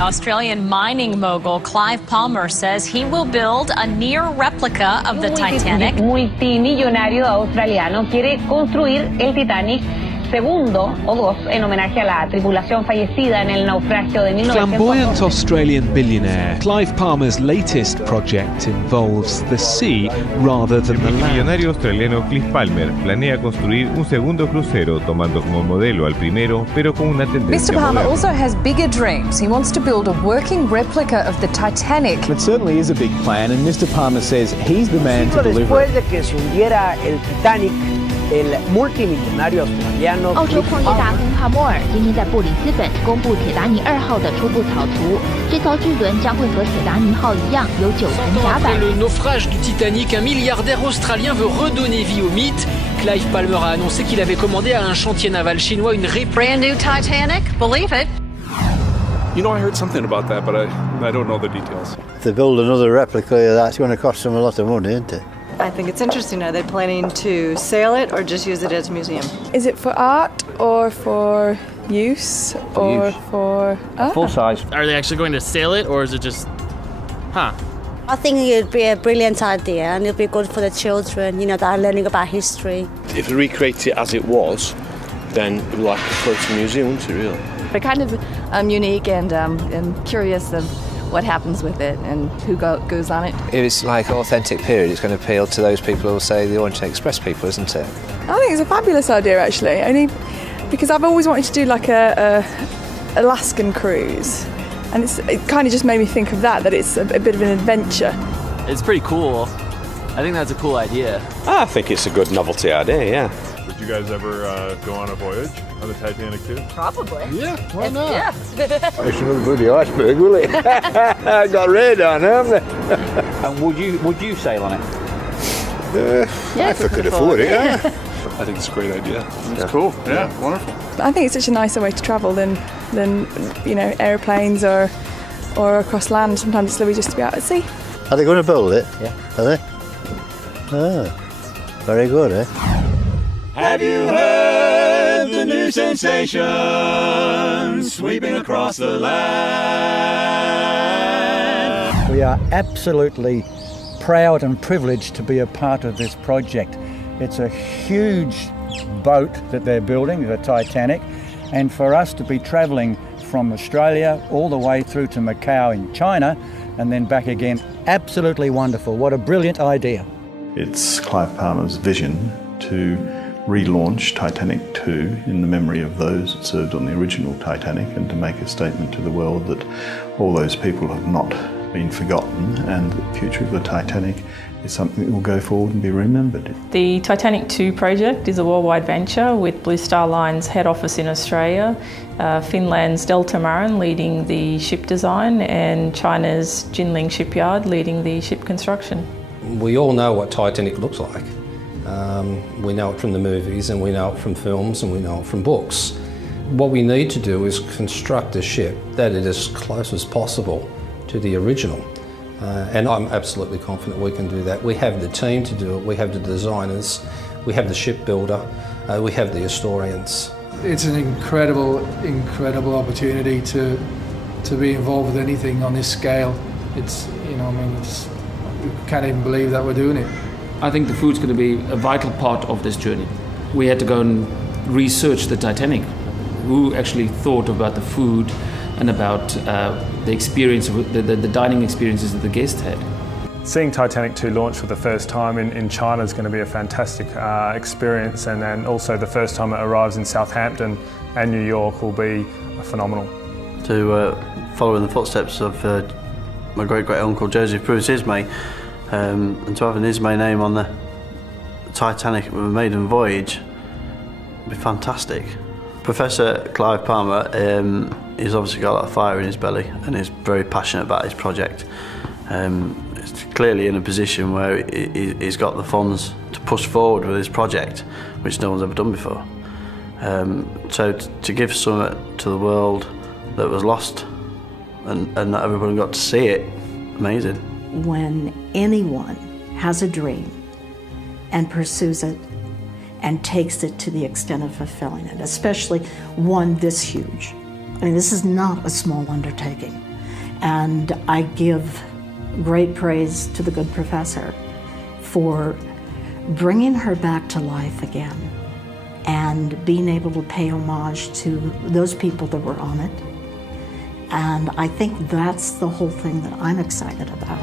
Australian mining mogul Clive Palmer says he will build a near replica of the Titanic. Multimillonario australiano quiere construir el Titanic segundo o dos en homenaje a la tripulación fallecida en el naufragio de 1912. Flamboyant Australian billionaire Clive Palmer's latest project involves the sea rather than the land. El millonario australiano Clive Palmer planea construir un segundo crucero tomando como modelo al primero, pero con una tendencia Mr. Palmer moderna. also has bigger dreams. He wants to build a working replica of the Titanic. It certainly is a big plan, and Mr. Palmer says he's the man to deliver Después it. de que se hundiera el Titanic, el multimillonario australiano 澳洲矿业大亨帕默尔今天在布里斯本公布铁达尼2号的初步草图。这艘巨轮将会和铁达尼号一样，有9层甲板。 Après le naufrage du Titanic, un milliardaire australien veut redonner vie au mythe. Clive Palmer a annoncé qu'il avait commandé à un chantier naval chinois une Brand new Titanic, believe it. You know, I heard something about that, but I don't know the details. If they build another replica, that's going to cost them a lot of money, isn't it? I think it's interesting. Are they planning to sail it or just use it as a museum? Is it for art or for use or for full size? Are they actually going to sail it or is it just... Huh. I think it would be a brilliant idea and it would be good for the children, you know, that are learning about history. If we recreate it as it was, then it would be like a floating museum, wouldn't it, really? But kind of unique and curious of what happens with it and who goes on it. If it's like authentic period, it's going to appeal to those people who say the Orient Express people, isn't it? I think it's a fabulous idea actually, only because I've always wanted to do like a Alaskan cruise, and it kind of just made me think of that it's a bit of an adventure. It's pretty cool. I think that's a cool idea. I think it's a good novelty idea, yeah. Would you guys ever go on a voyage on the Titanic too? Probably. Yeah, why not? Yeah. It's another bloody iceberg, will it? Got radar now, haven't they? And would you sail on it? If I could afford it, yeah. I think it's a great idea. It's cool. Yeah, wonderful. I think it's such a nicer way to travel than you know, aeroplanes or across land. Sometimes it's lovely just to be out at sea. Are they going to build it? Yeah. Are they? Oh, very good, eh? Have you heard the new sensation sweeping across the land? We are absolutely proud and privileged to be a part of this project. It's a huge boat that they're building, the Titanic, and for us to be travelling from Australia all the way through to Macau in China and then back again, absolutely wonderful. What a brilliant idea. It's Clive Palmer's vision to relaunch Titanic II in the memory of those that served on the original Titanic and to make a statement to the world that all those people have not been forgotten and the future of the Titanic is something that will go forward and be remembered. The Titanic II project is a worldwide venture with Blue Star Line's head office in Australia, Finland's Delta Marin leading the ship design and China's Jinling shipyard leading the ship construction. We all know what Titanic looks like. We know it from the movies and we know it from films and we know it from books. What we need to do is construct a ship that is as close as possible to the original. And I'm absolutely confident we can do that. We have the team to do it, we have the designers, we have the shipbuilder, we have the historians. It's an incredible opportunity to be involved with anything on this scale. It's, you know, I mean, we can't even believe that we're doing it. I think the food's going to be a vital part of this journey. We had to go and research the Titanic. Who actually thought about the food and about the experience, the dining experiences that the guests had. Seeing Titanic 2 launch for the first time in China is going to be a fantastic experience, and then also the first time it arrives in Southampton and New York will be phenomenal. To follow in the footsteps of my great-great-uncle Joseph Bruce Ismay, and to have an Ismay name on the Titanic with a maiden voyage would be fantastic. Professor Clive Palmer, he's obviously got a lot of fire in his belly and is very passionate about his project. He's clearly in a position where he's got the funds to push forward with his project, which no one's ever done before. So to give something to the world that was lost and not everyone got to see it, amazing. When anyone has a dream and pursues it and takes it to the extent of fulfilling it, especially one this huge. I mean, this is not a small undertaking. And I give great praise to the good professor for bringing her back to life again and being able to pay homage to those people that were on it. And I think that's the whole thing that I'm excited about.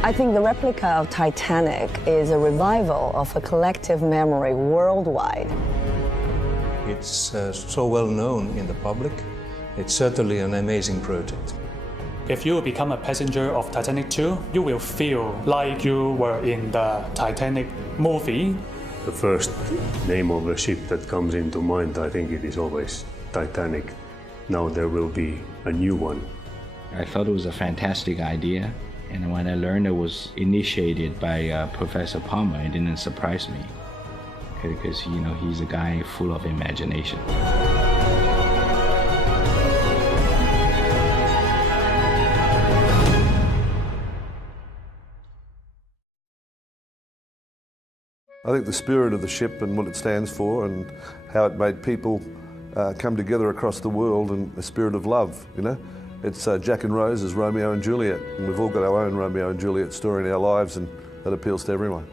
I think the replica of Titanic is a revival of a collective memory worldwide. It's so well known in the public. It's certainly an amazing project. If you become a passenger of Titanic 2, you will feel like you were in the Titanic movie. The first name of a ship that comes into mind, I think it is always Titanic. Now there will be a new one. I thought it was a fantastic idea. And when I learned it was initiated by Professor Palmer, it didn't surprise me. Because, you know, he's a guy full of imagination. I think the spirit of the ship and what it stands for and how it made people come together across the world and a spirit of love, you know. It's Jack and Rose as Romeo and Juliet, and we've all got our own Romeo and Juliet story in our lives, and that appeals to everyone.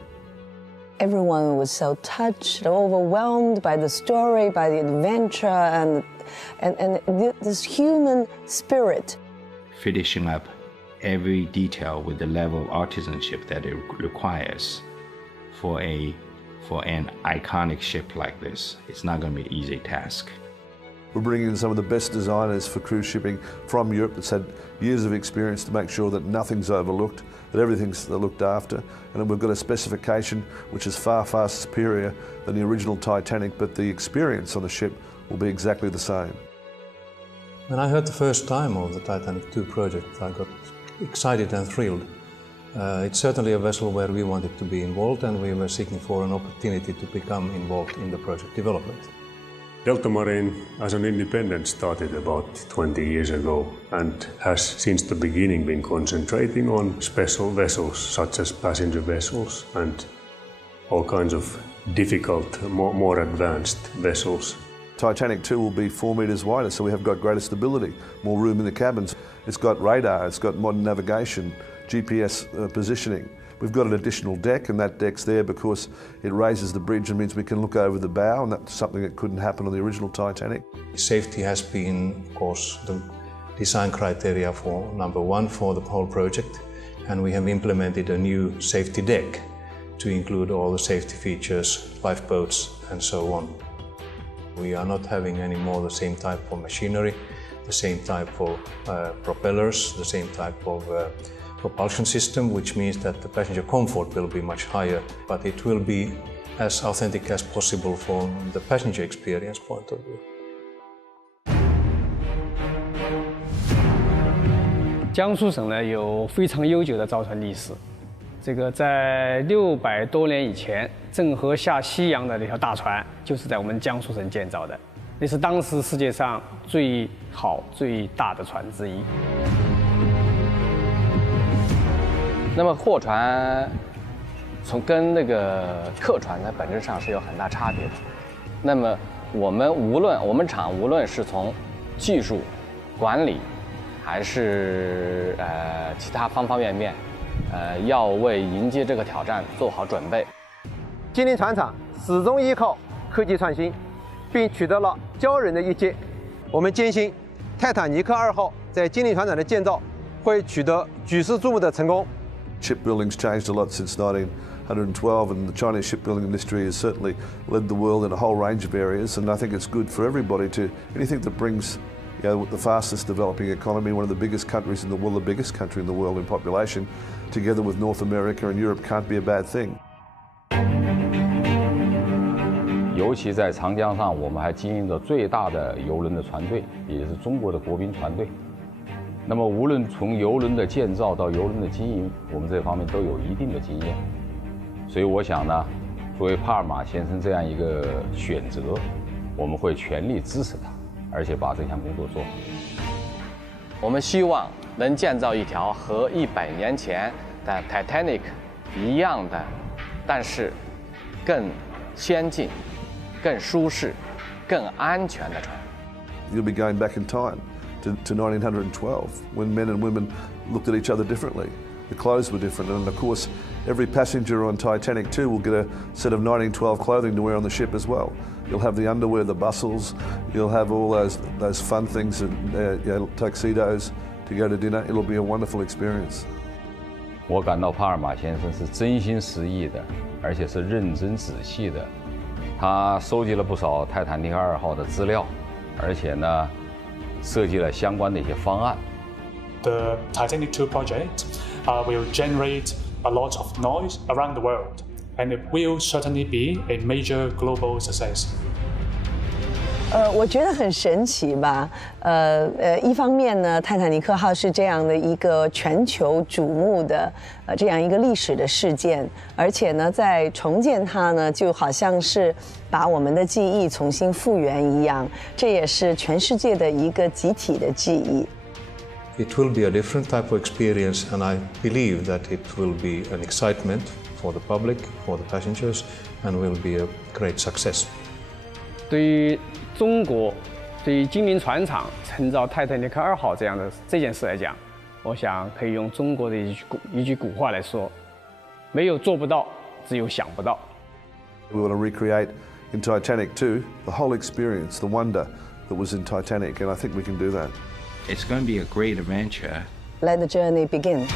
Everyone was so touched, overwhelmed by the story, by the adventure, and this human spirit. Finishing up every detail with the level of artisanship that it requires for an iconic ship like this. It's not going to be an easy task. We're bringing in some of the best designers for cruise shipping from Europe that's had years of experience to make sure that nothing's overlooked, that everything's looked after, and we've got a specification which is far, far superior than the original Titanic, but the experience on the ship will be exactly the same. When I heard the first time of the Titanic II project, I got excited and thrilled. It's certainly a vessel where we wanted to be involved, and we were seeking for an opportunity to become involved in the project development. Delta Marine as an independent started about 20 years ago and has since the beginning been concentrating on special vessels such as passenger vessels and all kinds of difficult, more advanced vessels. Titanic 2 will be 4 metres wider, so we have got greater stability, more room in the cabins. It's got radar, it's got modern navigation, GPS positioning. We've got an additional deck, and that deck's there because it raises the bridge and means we can look over the bow, and that's something that couldn't happen on the original Titanic. Safety has been, of course, the design criteria for #1 for the whole project, and we have implemented a new safety deck to include all the safety features, lifeboats, and so on. We are not having any more the same type of machinery, the same type of propellers, the same type of propulsion system, which means that the passenger comfort will be much higher, but it will be as authentic as possible from the passenger experience point of view. 江苏省呢有非常悠久的造船历史，这个在600多年以前，郑和下西洋的那条大船就是在我们江苏省建造的，那是当时世界上最好最大的船之一。 那么货船跟那个客船呢，本质上是有很大差别的。那么我们厂无论是从技术、管理，还是其他方方面面，要为迎接这个挑战做好准备。金陵船厂始终依靠科技创新，并取得了骄人的一击。我们坚信，泰坦尼克2号在金陵船厂的建造会取得举世瞩目的成功。 Shipbuilding's changed a lot since 112, and the Chinese shipbuilding industry has certainly led the world in a whole range of areas, and I think it's good for everybody to, anything that brings the fastest developing economy, one of the biggest countries in the world, the biggest country in the world in population, together with North America and Europe can't be a bad thing. 尤其在长江上，我们还经营着最大的邮轮的船队，也就是中国的国宾船队。那么，无论从邮轮的建造到邮轮的经营，我们这方面都有一定的经验。所以，我想呢，作为帕尔马先生这样一个选择，我们会全力支持他，而且把这项工作做好。我们希望能建造一条和100年前的 Titanic 一样的，但是更先进、更舒适、更安全的船。You'll be going back in time to 1912, when men and women looked at each other differently. The clothes were different, and of course, every passenger on Titanic II will get a set of 1912 clothing to wear on the ship as well. You'll have the underwear, the bustles, you'll have all those fun things, and tuxedos to go to dinner. It'll be a wonderful experience. 我感到帕尔马先生是真心实意的，而且是认真仔细的。他收集了不少泰坦尼克2号的资料，而且呢，设计了相关的一些方案。The Titanic II project will generate a lot of noise around the world, and it will certainly be a major global success. 我觉得很神奇吧。一方面呢，泰坦尼克号是这样的一个全球瞩目的这样一个历史的事件，而且呢，在重建它呢，就好像是把我们的记忆重新复原一样，这也是全世界的一个集体的记忆。It will be a different type of experience, and I believe that it will be an excitement for the public, for the passengers, and will be a great success. 对于中国，对于精灵船厂承造泰坦尼克2号这件事来讲，我想可以用中国的一句古话来说：没有做不到，只有想不到。We want to recreate in Titanic II the whole experience, the wonder that was in Titanic, and I think we can do that. It's going to be a great adventure. Let the journey begin.